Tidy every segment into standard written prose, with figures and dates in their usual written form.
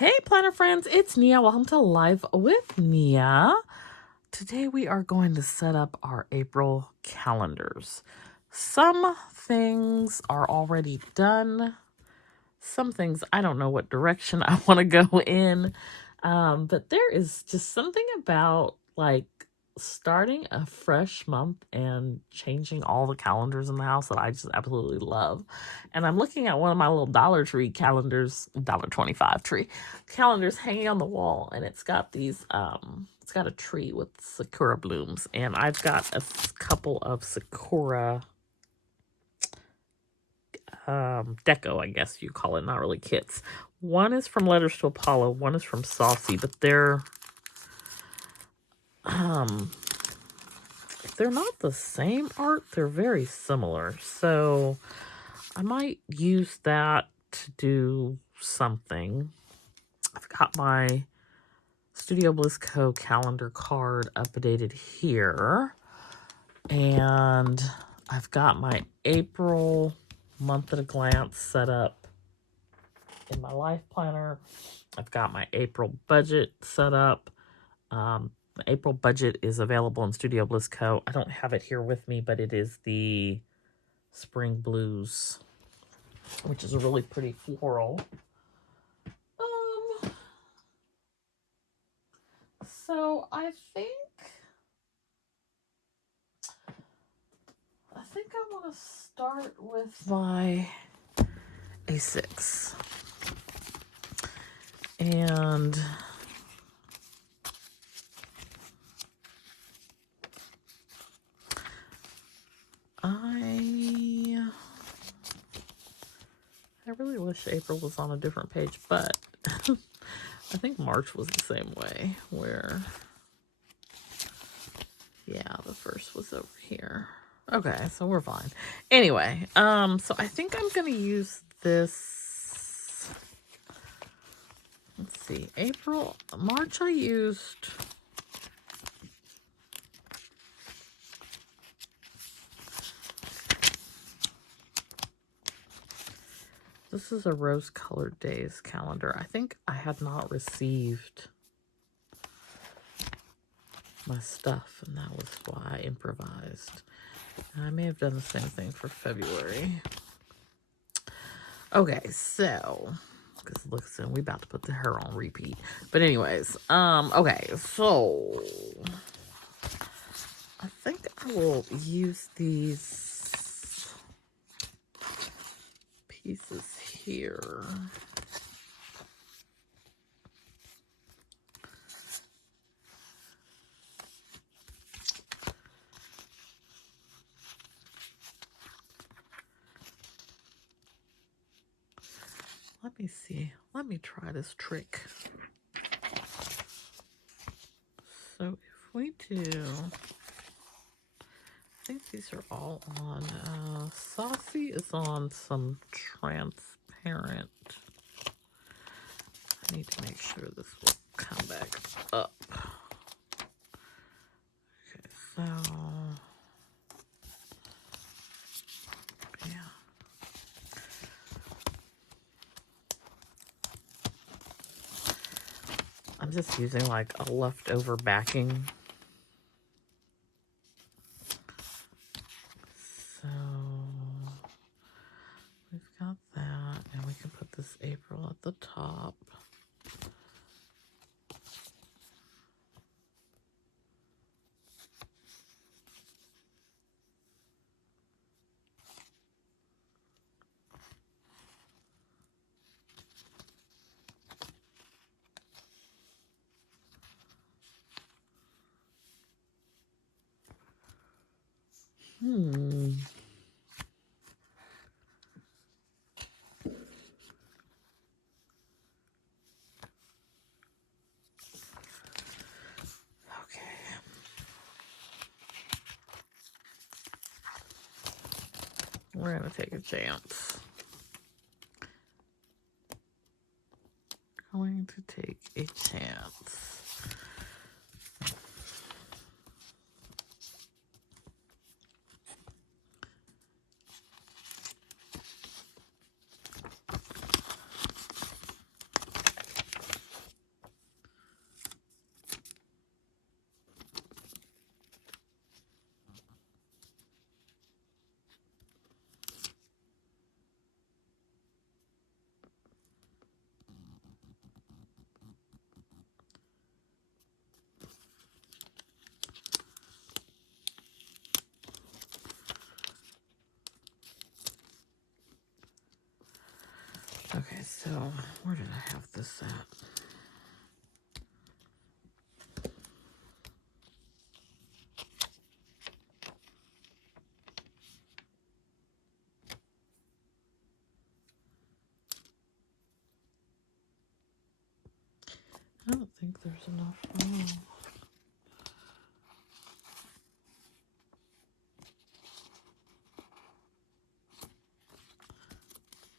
Hey planner friends, it's Nia. Welcome to Live with Nia. Today we are going to set up our April calendars. Some things are already done. Some things I don't know what direction I want to go in. But there is just something about like starting a fresh month and changing all the calendars in the house that I just absolutely love. And I'm looking at one of my little Dollar Tree calendars, $1.25 tree calendars hanging on the wall, and it's got these it's got a tree with sakura blooms, and I've got a couple of sakura deco, I guess you call it, not really kits. One is from Letters to Apollo, one is from Saucy, but they're not the same art. They're very similar. So I might use that to do something. I've got my Studio Bliss Co calendar card updated here. And I've got my April month at a glance set up in my life planner. I've got my April budget set up. The April budget is available in Studio Bliss Co. I don't have it here with me, but it is the Spring Blues, which is a really pretty floral. So I think I want to start with my A6. And I really wish April was on a different page, but I think March was the same way, where, yeah, the first was over here. Okay, so we're fine. Anyway, so I think I'm going to use this. Let's see, March I used this is a Rose Colored Days calendar. I think I had not received my stuff, and that was why I improvised. And I may have done the same thing for February. Okay, so, because listen, we about to put the hair on repeat. But anyways, okay, so I think I will use these pieces here. Let me see. Let me try this trick. So if we do, I think these are all on, Saucy is on some transparent. I need to make sure this will come back up. Okay, so, yeah. I'm just using like a leftover backing. So we've got that, and we can put this April at the top. We're going to take a chance. Going to take a chance. so where did I have this at? I don't think there's enough room.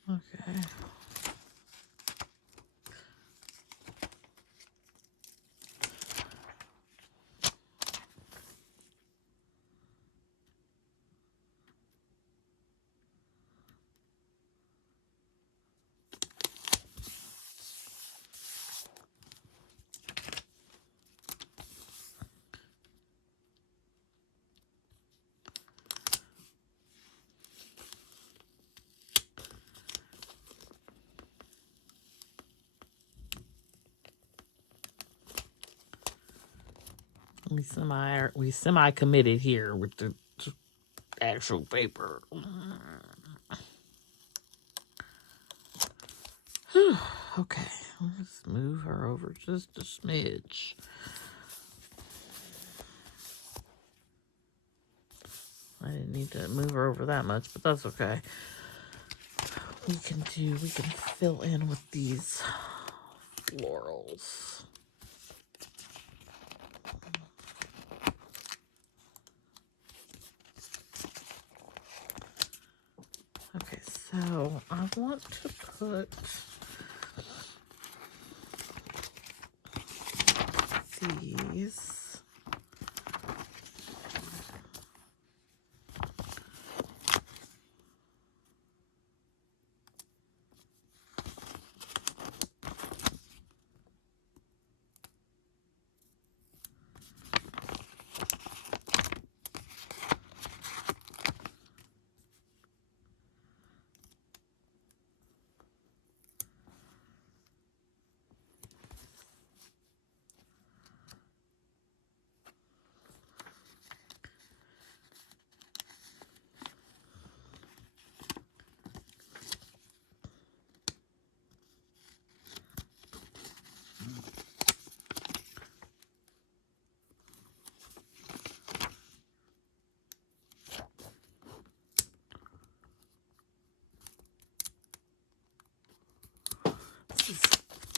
Okay. We semi committed here with the actual paper. Okay, let's move her over just a smidge. I didn't need to move her over that much, but that's okay. We can fill in with these florals. Okay, so I want to put these.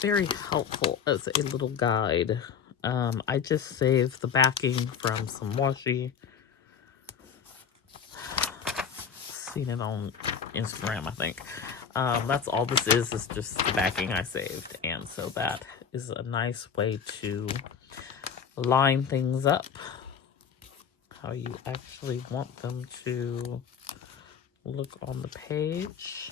Very helpful as a little guide. I just saved the backing from some washi. Seen it on Instagram, I think. That's all this is just the backing I saved. And so that is a nice way to line things up how you actually want them to look on the page.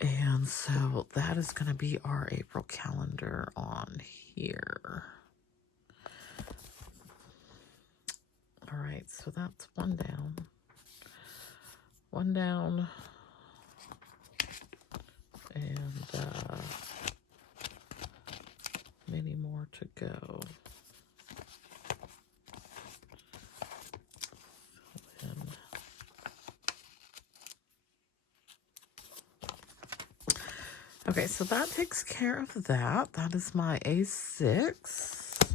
And so that is going to be our April calendar on here. All right, so that's one down. One down. And many more to go. Okay, so that takes care of that. That is my A6.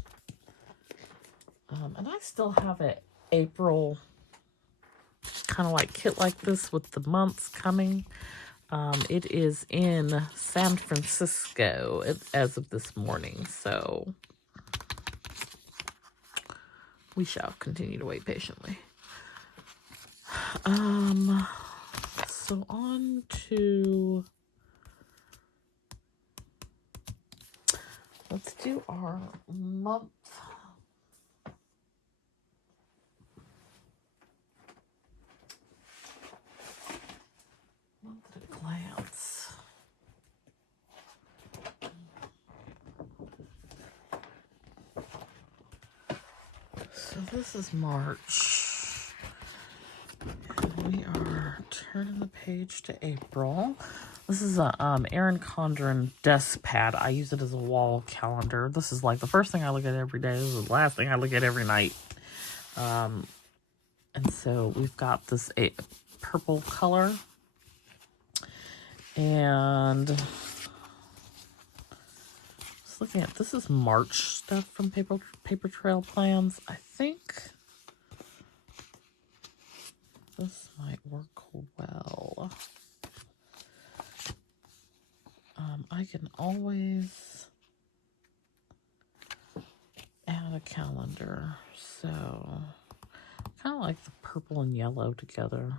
And I still have an April kind of like kit like this with the months coming. It is in San Francisco as of this morning, so we shall continue to wait patiently. So on to... let's do our month. Month at a glance. So this is March. And we are turning the page to April. This is a Erin Condren desk pad. I use it as a wall calendar. This is like the first thing I look at every day. This is the last thing I look at every night. And so we've got this purple color. And just looking at, this is March stuff from Paper Trail Plans. I think this might work well. I can always add a calendar. So kind of like the purple and yellow together.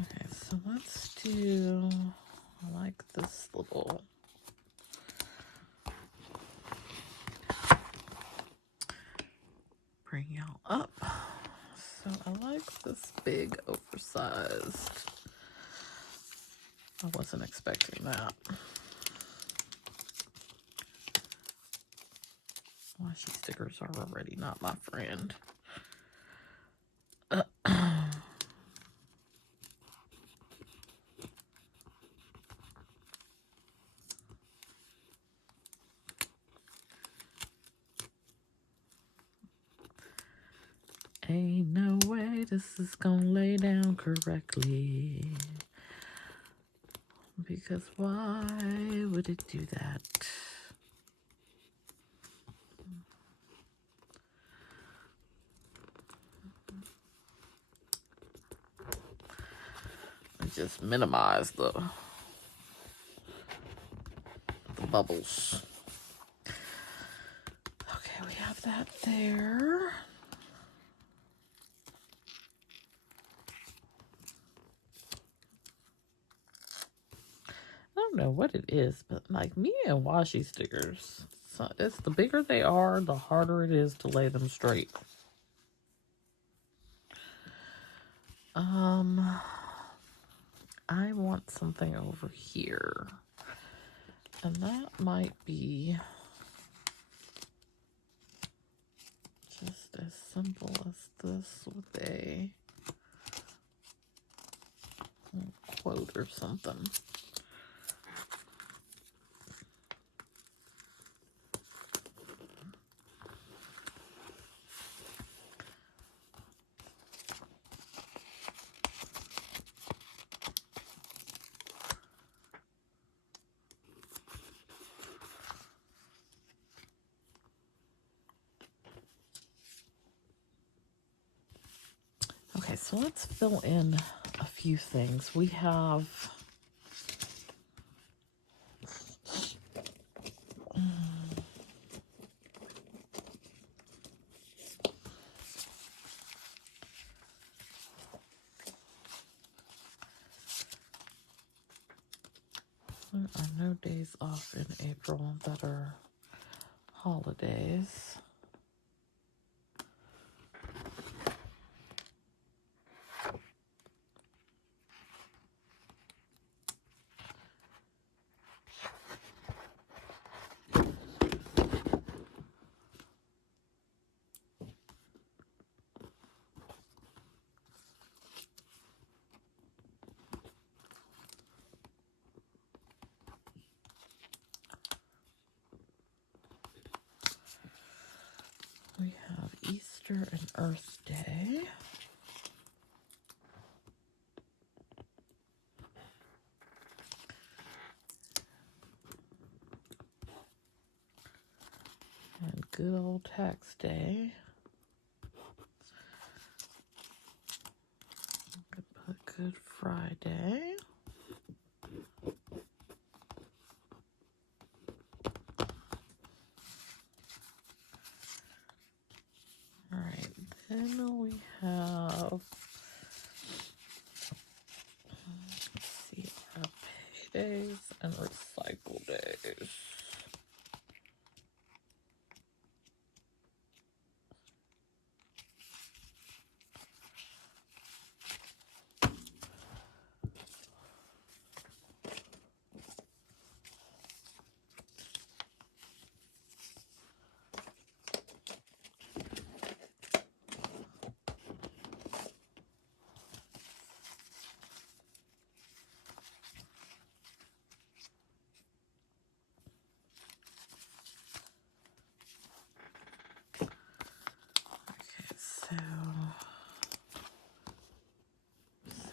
Okay, so let's do, I like this little, bring y'all up. So I like this big oversized. I wasn't expecting that. Washi stickers are already not my friend. Ain't no way this is gonna lay down correctly. Because why would it do that? I just minimize the bubbles. Okay, we have that there. I don't know what it is, but like me and washi stickers, so it's the bigger they are, the harder it is to lay them straight. I want something over here, and that might be just as simple as this with a quote or something. Okay, so let's fill in a few things. We have there are no days off in April that are holidays. We have Easter and Earth Day. And good old tax day. Could put Good Friday. All right, then we have, let's see, our paydays and recycle days.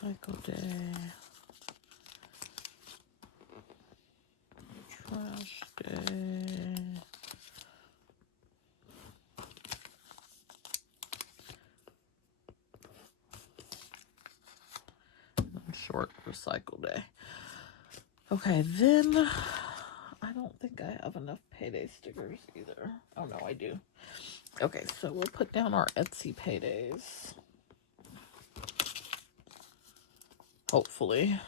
Recycle day. Trash day. Short recycle day. Okay, then I don't think I have enough payday stickers either. Oh no, I do. Okay, so we'll put down our Etsy paydays. Hopefully.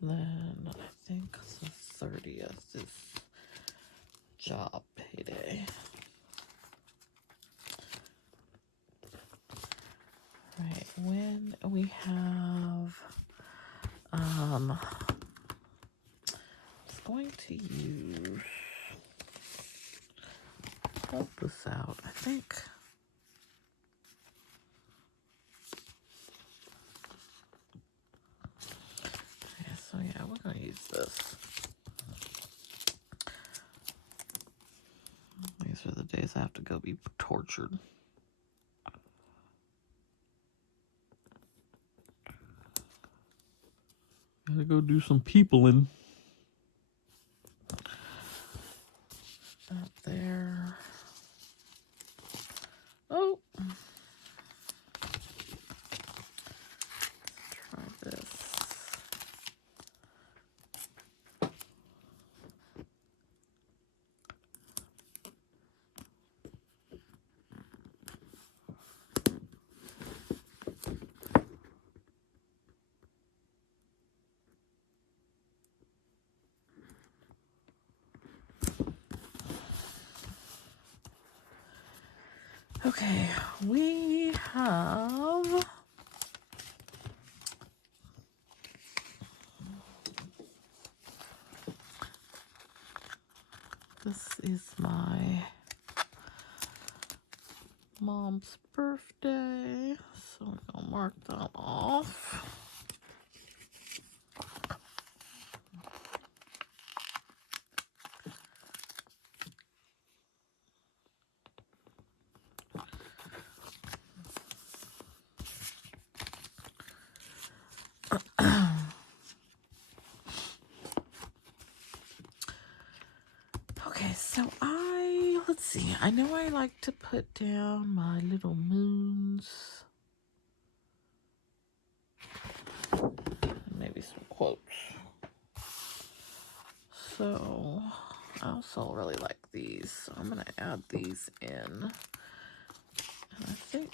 And then I think the 30th is job payday. Right, when we have it's going to use, help this out, I think. Okay, so yeah, we're going to use this. These are the days I have to go be tortured. Gotta go do some peopling. Up there. Oh. Try this. Okay, we have this is my mom's birthday, so I'll mark that off. Okay, so let's see, I know I like to put down my little moons. Maybe some quotes. So, I also really like these, so I'm going to add these in. And I think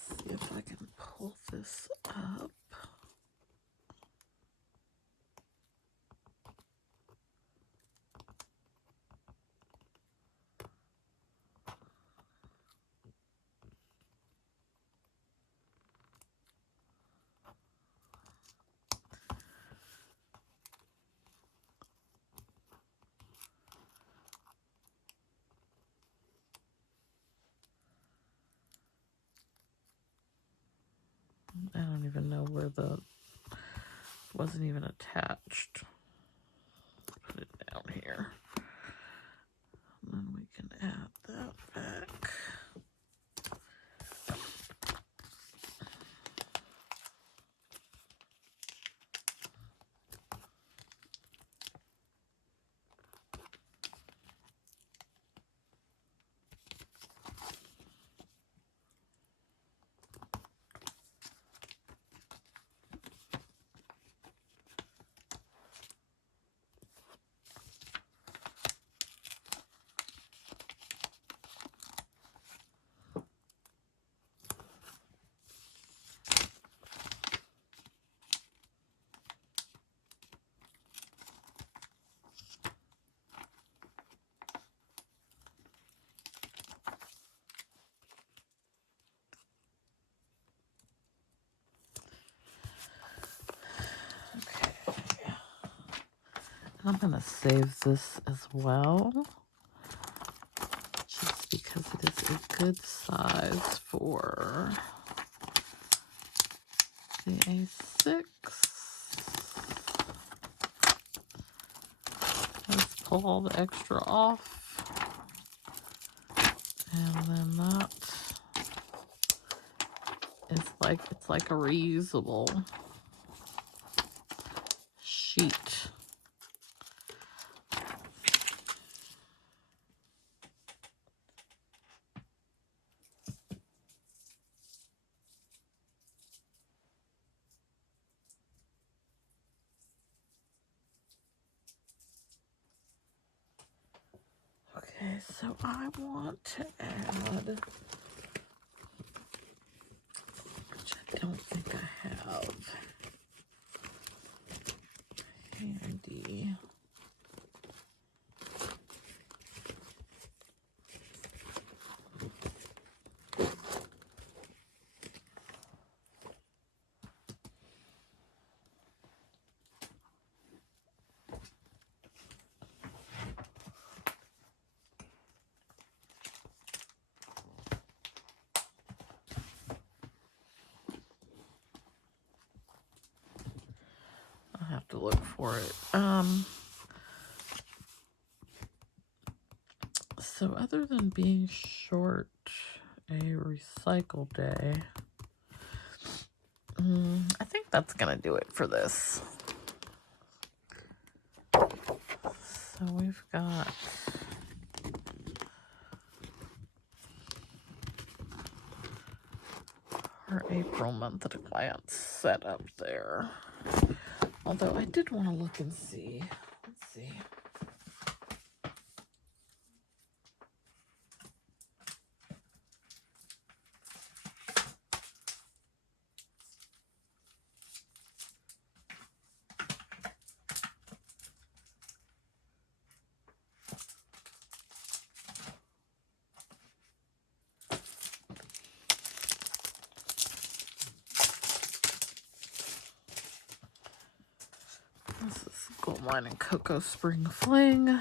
See if I can pull this up. I don't even know where the wasn't even attached. Put it down here. And then we can add that back. I'm going to save this as well, just because it is a good size for the A6. Let's pull all the extra off, and then that is like, it's like a reusable sheet. Okay, so I want to add, which I don't think I have handy. I'll have to look for it. So other than being short a recycle day, I think that's gonna do it for this. So we've got our April month at a glance set up there. Although I did want to look and see. Let's see. This is Gold Mine and Cocoa Spring Fling.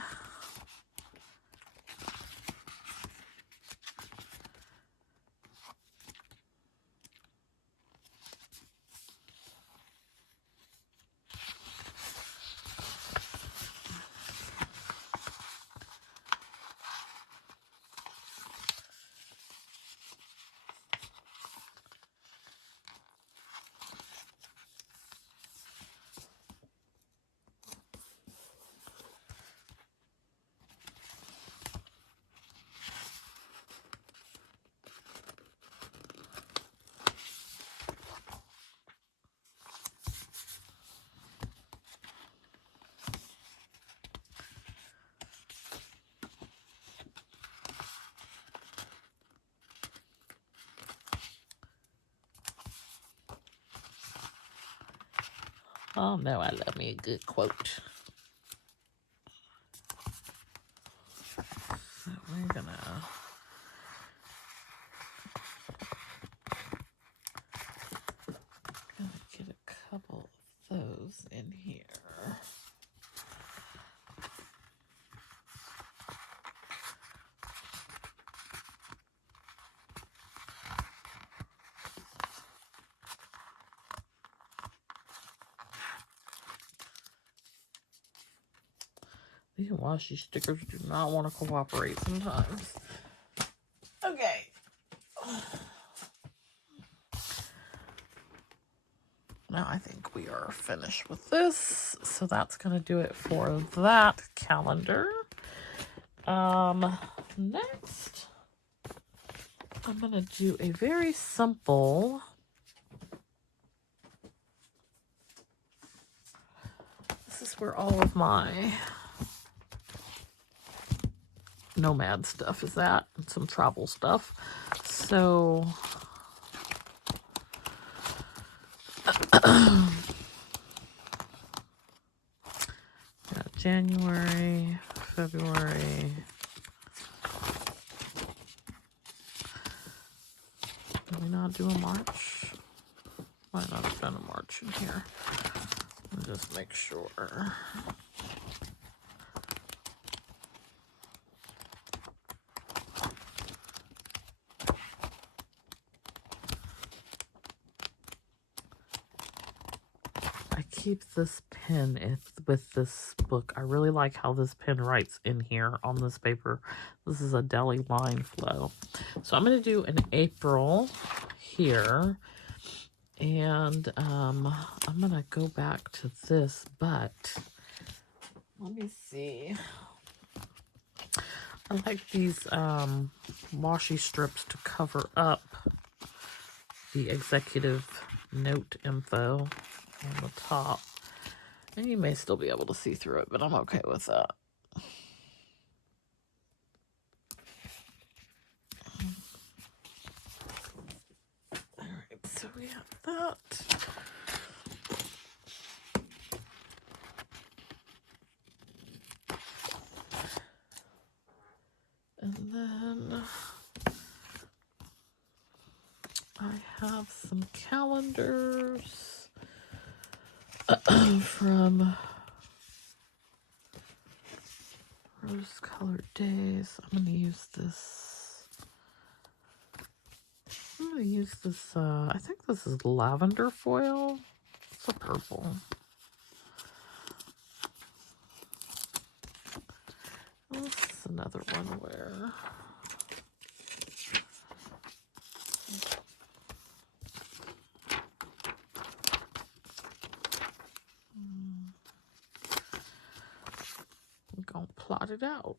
Oh no, I love me a good quote. So we're gonna get a couple of those in here. These washi stickers do not want to cooperate sometimes. Okay. Now I think we are finished with this. So that's going to do it for that calendar. Next, I'm going to do a very simple this is where all of my nomad stuff is at, and some travel stuff. So got January, February. Did we not do a March? Might not have done a March in here. I'll just make sure. I keep this pen with this book. I really like how this pen writes in here on this paper. This is a Deli line flow. So I'm going to do an April here. And I'm going to go back to this, but let me see. I like these washi strips to cover up the executive note info on the top. And you may still be able to see through it, but I'm okay with that. Alright, so we have that. And then I have some calendars from Rose Colored Days. I'm going to use this. I'm going to use this, I think this is lavender foil. It's a purple. This is another one where I'm going to plot it out.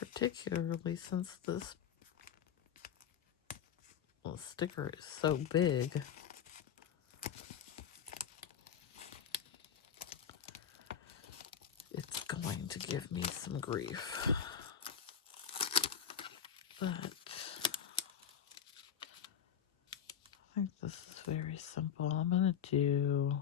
Particularly since this sticker is so big. It's going to give me some grief. But I think this is very simple. I'm going to do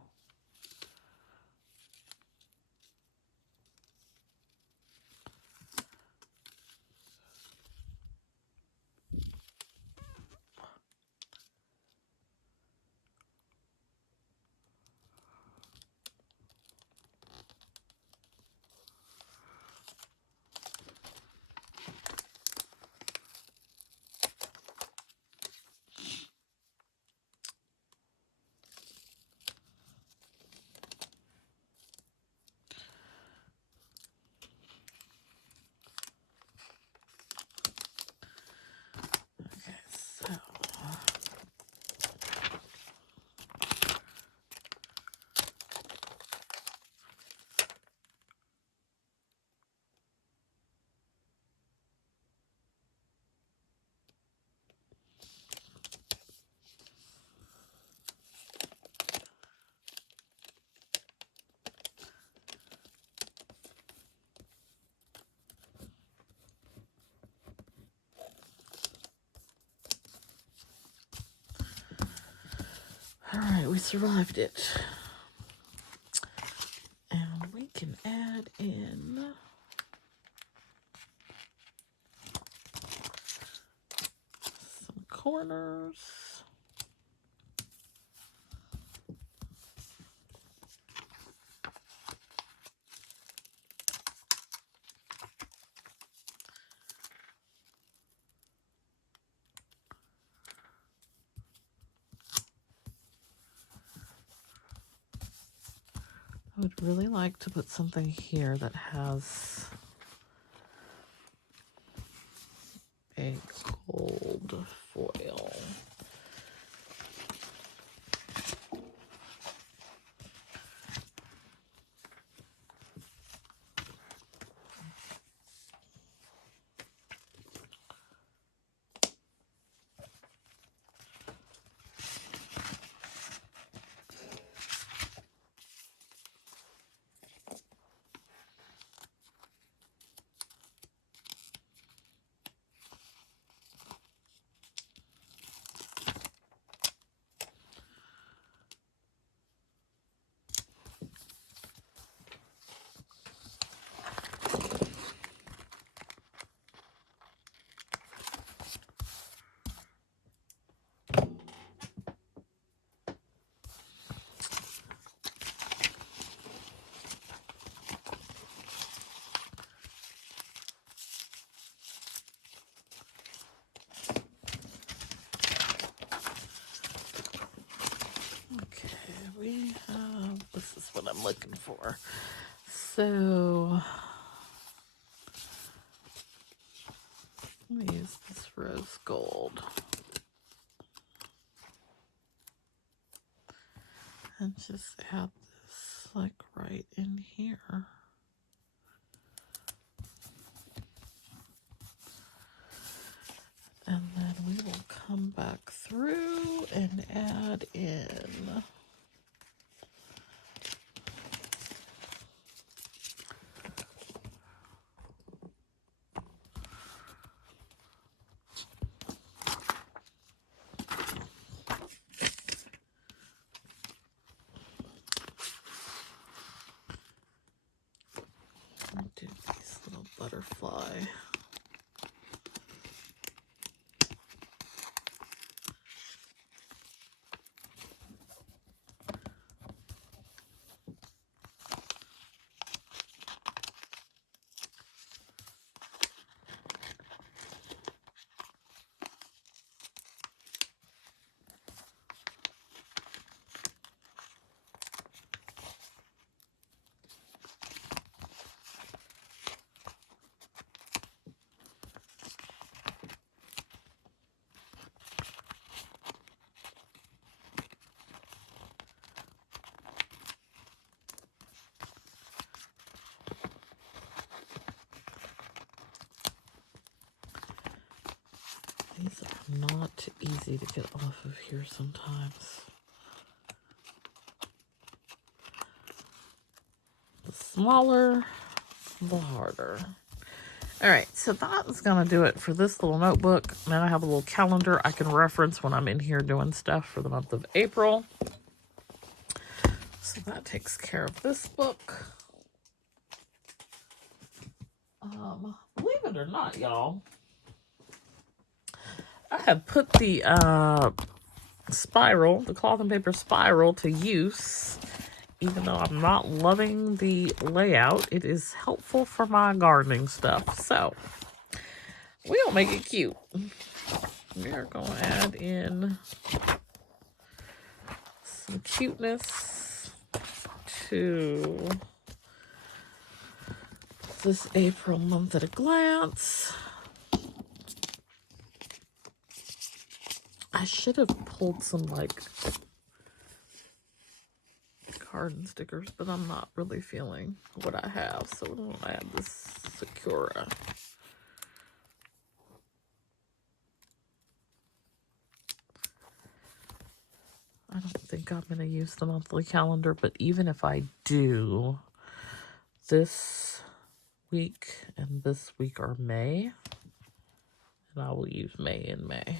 right, we survived it. And we can add in some corners. I would really like to put something here that has a gold foil. We have, this is what I'm looking for. So, let me use this rose gold. And just add this like right in here. And then we will come back through and add in do these little butterfly. These are not easy to get off of here sometimes. The smaller, the harder. All right, so that is going to do it for this little notebook. Now I have a little calendar I can reference when I'm in here doing stuff for the month of April. So that takes care of this book. Believe it or not, y'all, I have put the spiral, the cloth and paper spiral, to use. Even though I'm not loving the layout, it is helpful for my gardening stuff. So, we'll make it cute. We're going to add in some cuteness to this April month at a glance. I should have pulled some, like, garden stickers, but I'm not really feeling what I have, so we'll add this Sakura. I don't think I'm going to use the monthly calendar, but even if I do, this week and this week are May, and I will use May in May.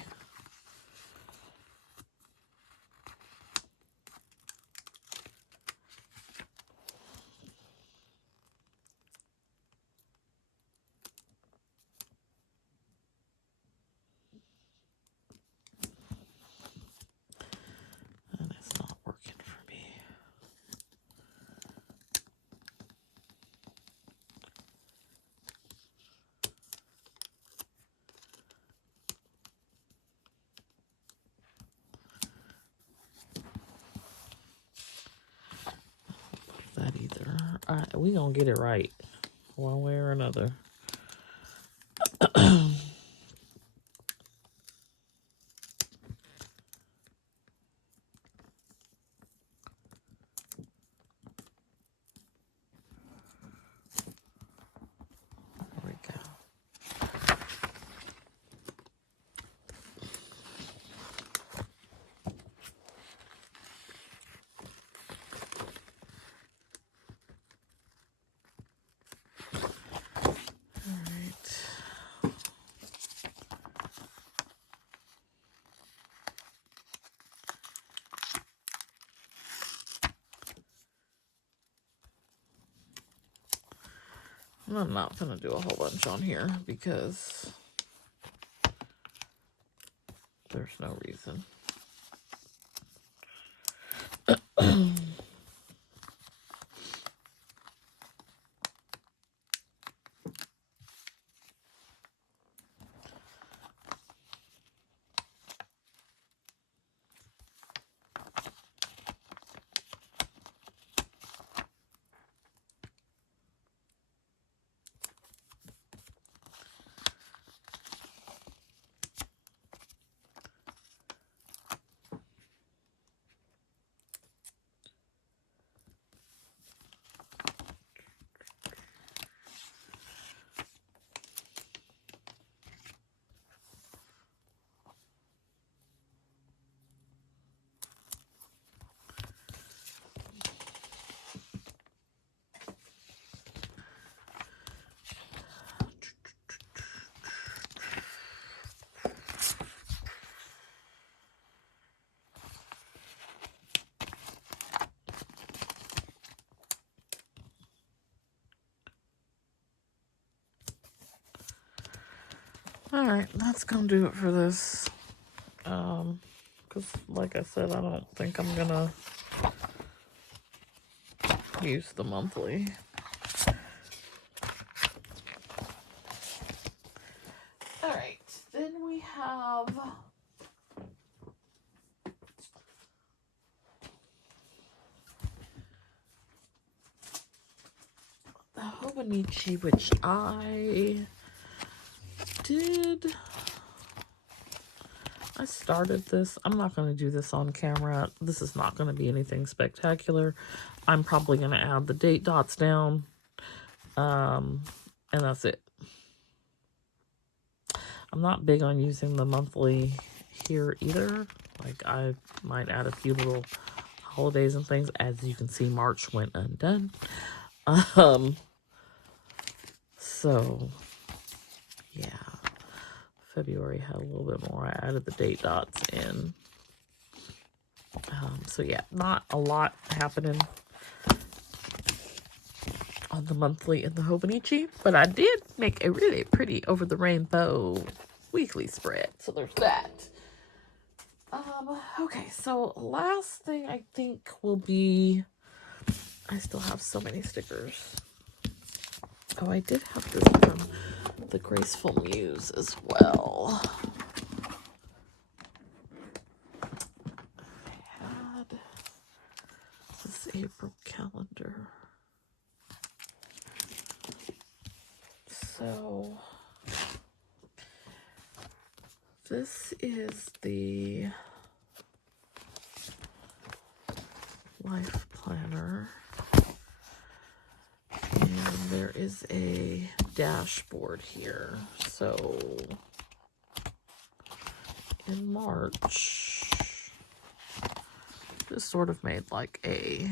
We gonna get it right one way or another. There we go. I'm not gonna do a whole bunch on here because there's no reason. Alright, that's gonna do it for this. Because like I said, I don't think I'm gonna use the monthly. Alright, then we have the Hobonichi, which I started this. I'm not going to do this on camera. This is not going to be anything spectacular. I'm probably going to add the date dots down. And that's it. I'm not big on using the monthly here either. Like, I might add a few little holidays and things. As you can see, March went undone. So, yeah. February had a little bit more. I added the date dots in. So yeah, not a lot happening on the monthly in the Hobonichi, but I did make a really pretty over the rainbow weekly spread. So there's that. Okay, so last thing I think will be, I still have so many stickers. Oh, I did have this from the Graceful Muse as well. I had this April calendar. So this is the life planner. And there is a dashboard here. So in March, this sort of made like a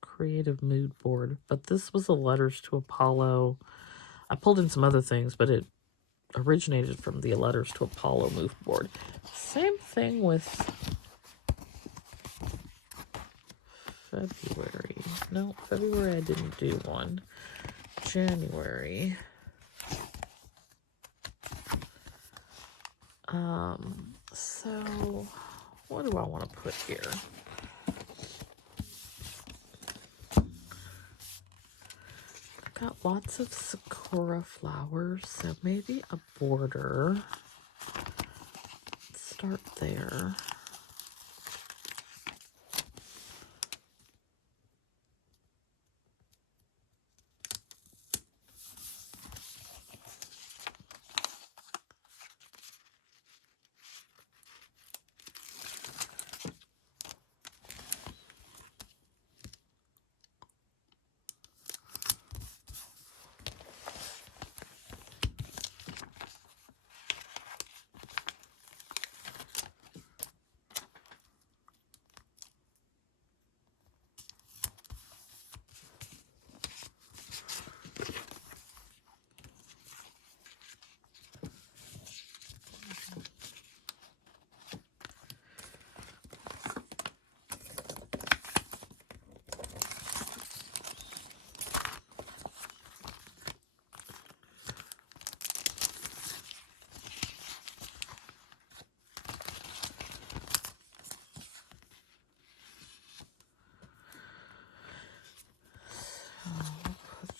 creative mood board, but this was a letters to Apollo. I pulled in some other things, but it originated from the letters to Apollo mood board. Same thing with February. No, February I didn't do one. January. So what do I want to put here? I've got lots of sakura flowers, so maybe a border. Let's start there.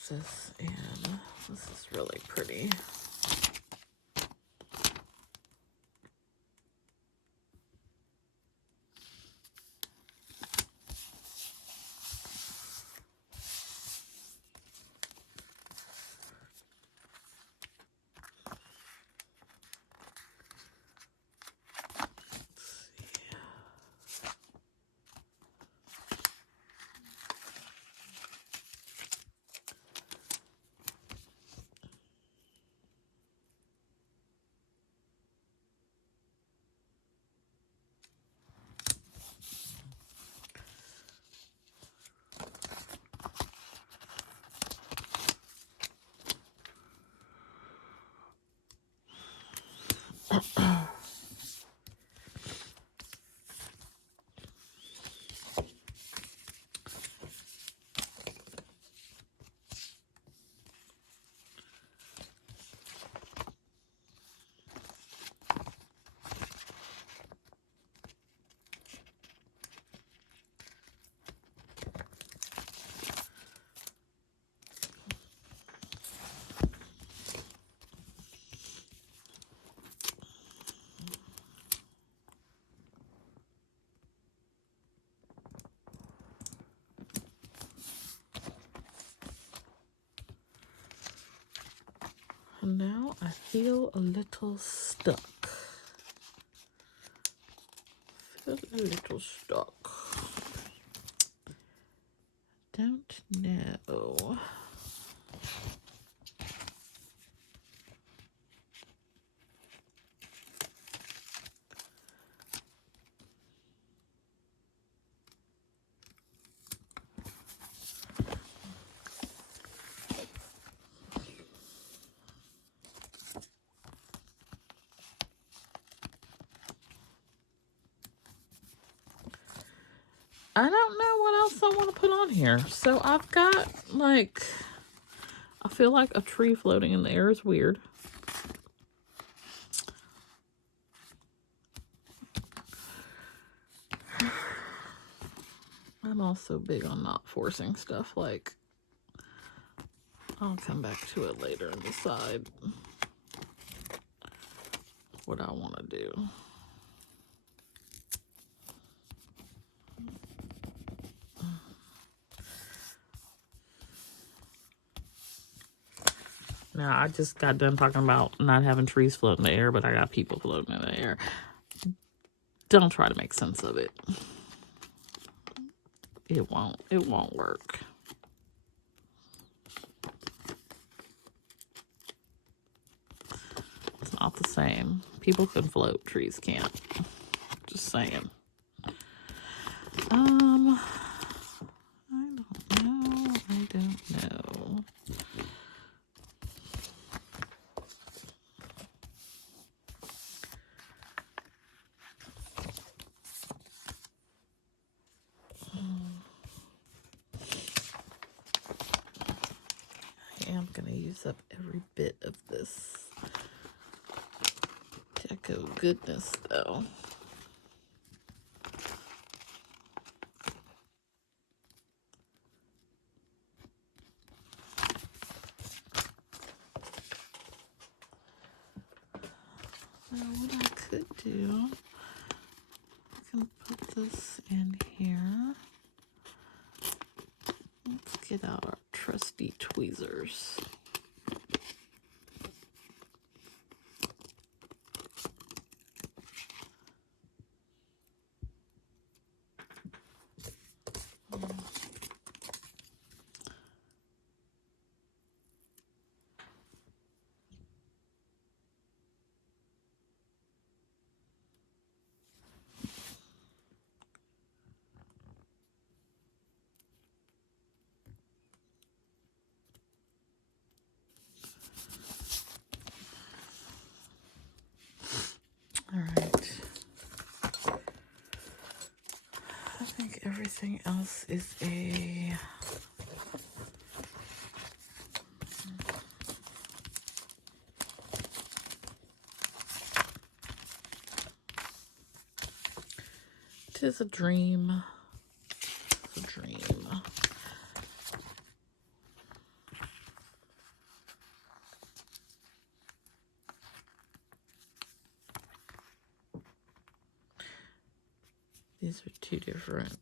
this in. This is really pretty. Now I feel a little stuck. Don't know. I don't know what else I want to put on here. So I've got, like, I feel like a tree floating in the air is weird. I'm also big on not forcing stuff. Like, I'll come back to it later and decide what I want to do. Now, I just got done talking about not having trees float in the air, but I got people floating in the air. Don't try to make sense of it. It won't work. It's not the same. People can float, trees can't. Just saying. I don't know. I am going to use up every bit of this deco goodness, though. Now, what I could do, I can put this in here. Let's get out our trusty tweezers. All right. I think everything else is a "'Tis a dream. It's a dream." These are two different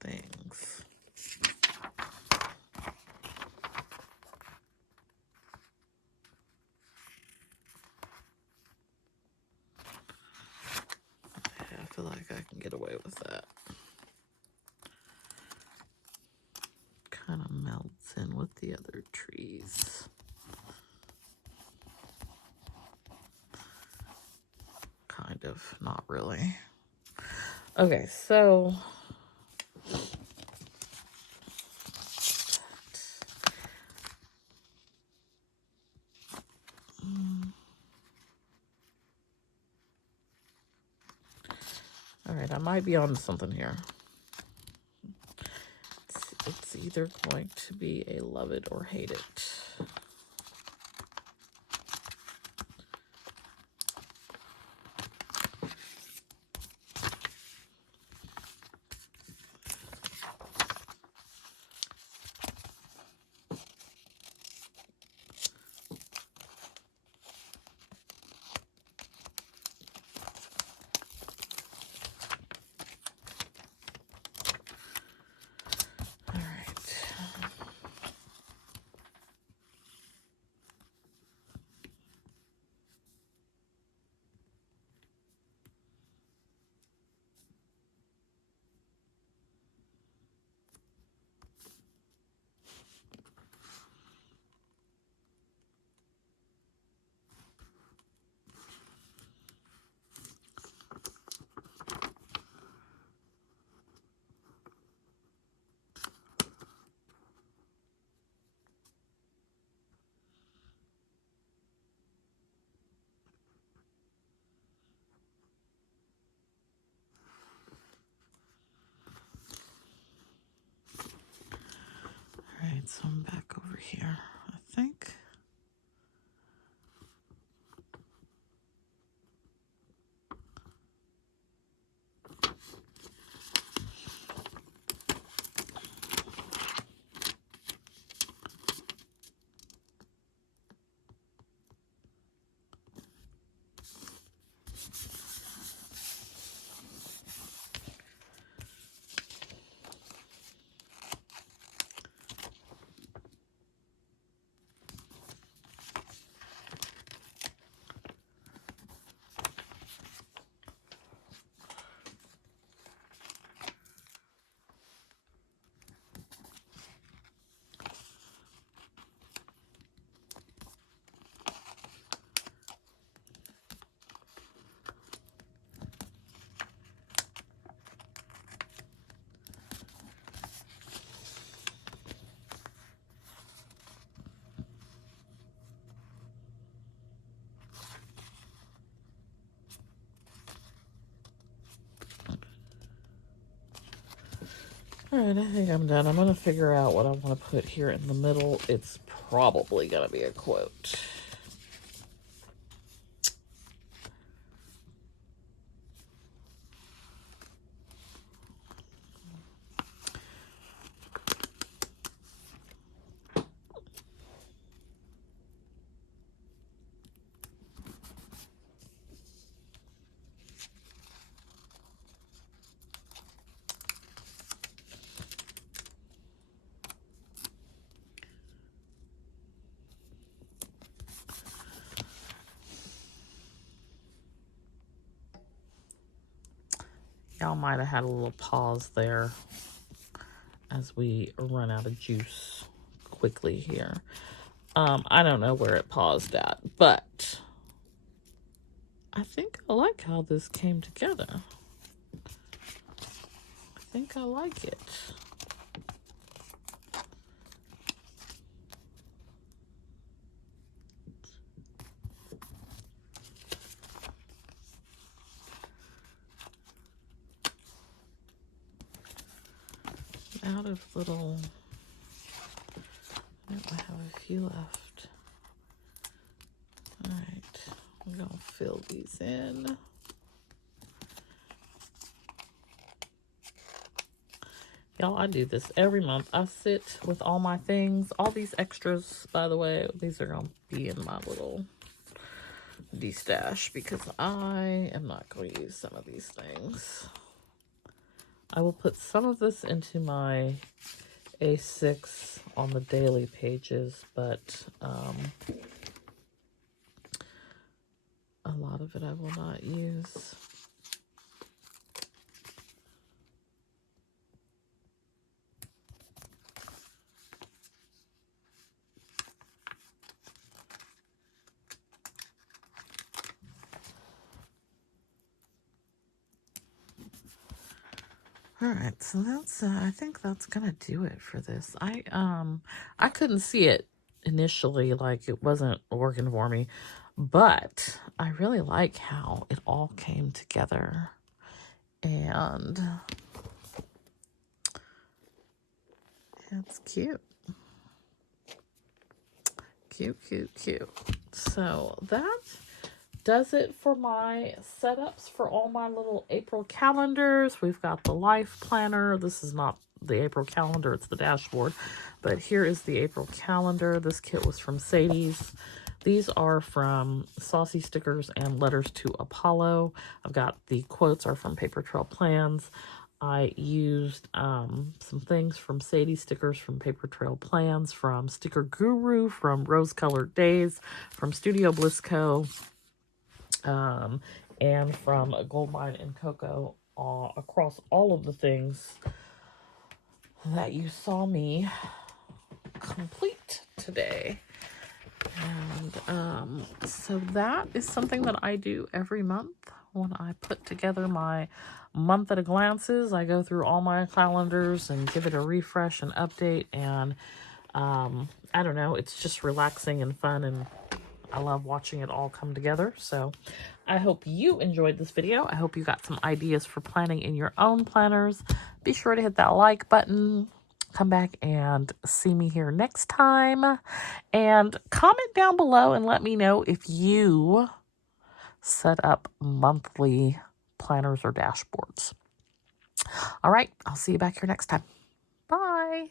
things. Okay, I feel like I can get away with that. Kind of melts in with the other trees. Kind of, not really. Okay, so all right, I might be on something here. It's either going to be a love it or hate it. All right. All right, so I'm back over here, I think. All right, I think I'm done. I'm going to figure out what I want to put here in the middle. It's probably going to be a quote. Y'all might have had a little pause there as we run out of juice quickly here. I don't know where it paused at, but I think I like how this came together. I think I like it. Out of little, I have a few left. All right, I'm gonna fill these in. Y'all, I do this every month. I sit with all my things, all these extras, by the way. These are gonna be in my little destash because I am not going to use some of these things. I will put some of this into my A6 on the daily pages, but a lot of it I will not use. All right, so that's I think that's gonna do it for this. I couldn't see it initially, like it wasn't working for me, but I really like how it all came together, and it's cute. Cute. So that does it for my setups for all my little April calendars. We've got the life planner. This is not the April calendar, it's the dashboard. But here is the April calendar. This kit was from Sadie's. These are from Saucy Stickers and Letters to Apollo. I've got the quotes are from Paper Trail Plans. I used some things from Sadie Stickers, from Paper Trail Plans, from Sticker Guru, from Rose Colored Days, from Studio Bliss Co., and from Goldmine and Cocoa, across all of the things that you saw me complete today. And so that is something that I do every month when I put together my month at a glances. I go through all my calendars and give it a refresh and update, and I don't know, it's just relaxing and fun, and I love watching it all come together. So I hope you enjoyed this video. I hope you got some ideas for planning in your own planners. Be sure to hit that like button. Come back and see me here next time. And comment down below and let me know if you set up monthly planners or dashboards. All right, I'll see you back here next time. Bye.